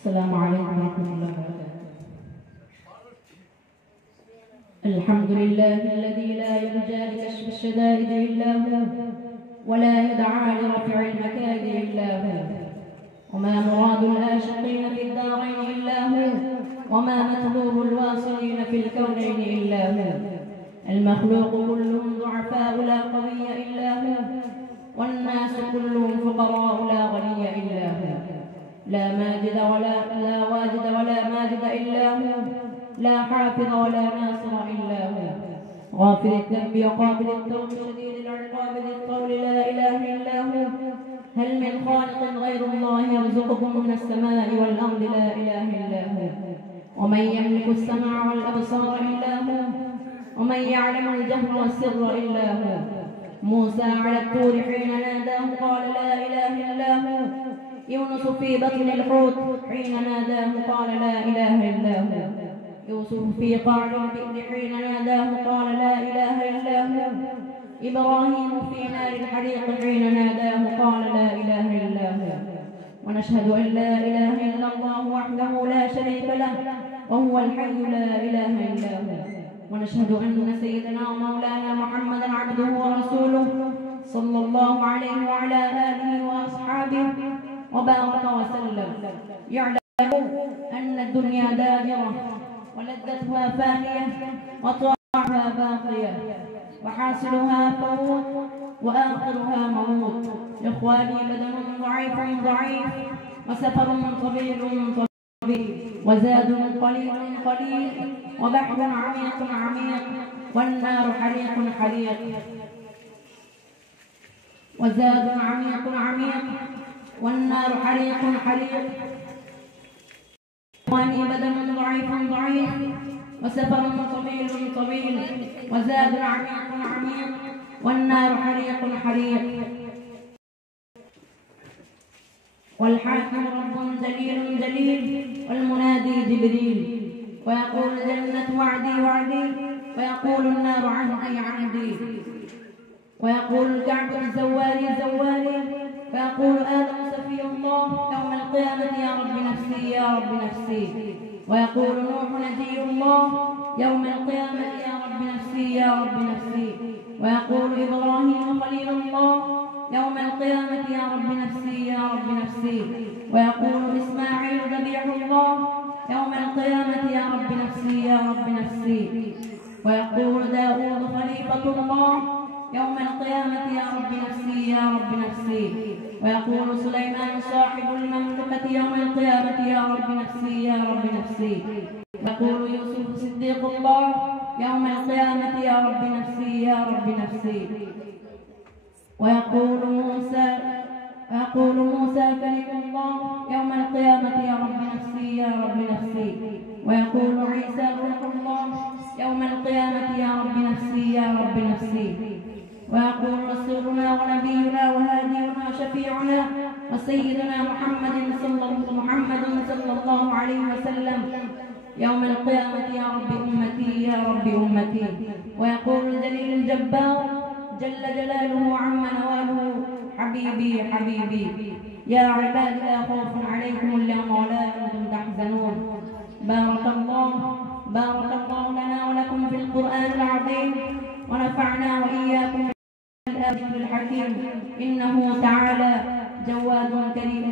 السلام عليكم ورحمة الله وبركاته. الحمد لله الذي لا يرجى لكشف الشدائد إلا هو، ولا يدعى لرفع المكائد إلا هو، وما مراد الآشقين في الدارين إلا هو، وما مطلوب الواصلين في الكونين إلا هو. المخلوق كلهم ضعفاء لا قوي إلا هو، والناس كلهم فقراء لا غني إلا هو. لا ماجد لا واجد ولا ماجد إلا هو، لا حافظ ولا ناصر إلا هو. غافر الذنب وقابل التوب شديد العقاب ذي القول لا إله إلا هو. هل من خالق غير الله يرزقكم من السماء والأرض؟ لا إله إلا هو. ومن يملك السمع والأبصار إلا هو، ومن يعلم الجهر والسر إلا هو. موسى على الطور حين ناداه قال لا إله إلا هو. يونس في بطن الحوت حين ناداه قال لا إله إلا هو. يوسف في قعر البئر حين ناداه قال لا إله إلا هو. إبراهيم في نار الحريق حين ناداه قال لا إله إلا هو. ونشهد أن لا إله إلا الله وحده لا شريك له، وهو الحي لا إله إلا هو. ونشهد أن سيدنا ومولانا محمدا عبده ورسوله صلى الله عليه وعلى آله وأصحابه وبارك وسلم. يعلم أن الدنيا دائرة، ولذتها فانية، وطاعها باقية، وحاصلها فوت، وآخرها موت. إخواني، بدن ضعيف ضعيف، وسفر طويل طويل، وزاد قليل قليل، وبحر عميق عميق، والنار حريق حريق. وزاد عميق عميق، والنار حريق حريق. إخواني، بدن ضعيف ضعيف، وسفر طويل طويل، وزاد عميق عميق، والنار حريق حريق. والحاكم رب جليل جليل، والمنادي جبريل، ويقول الجنة وعدي وعدي، ويقول النار عهدي عهدي، ويقول الكعبة زوالي زوالي، ويقول آدم سفي الله يوم القيامة يا رب نفسي يا رب نفسي، ويقول نوح نجي الله يوم القيامة يا رب نفسي يا رب نفسي، ويقول إبراهيم خليل الله يوم القيامة يا رب نفسي يا رب نفسي، ويقول إسماعيل ذبيح الله يوم القيامة يا رب نفسي يا رب نفسي، ويقول داود خليفة الله يوم القيامة يا رب نفسي يا رب نفسي، ويقول سليمان صاحب المملكة يوم القيامة يا رب نفسي يا رب نفسي، ويقول يوسف صديق الله يوم القيامة يا رب نفسي يا رب نفسي، ويقول موسى كلم الله يوم القيامة يا رب نفسي يا رب نفسي، ويقول عيسى روح الله يوم القيامة يا رب نفسي يا رب نفسي، ويقول رسولنا ونبينا وهادينا وشفيعنا وسيدنا محمد صلى الله عليه وسلم يوم القيامة يا رب أمتي يا رب أمتي، ويقول الجليل الجبار جل جلاله عم نواله حبيبي حبيبي يا عباد لا خوف عليكم اليوم ولا أنتم تحزنون. بارك الله لنا ولكم في القرآن العظيم، ونفعنا وإياكم بالآيات الحكيم، إنه تعالى جواد كريم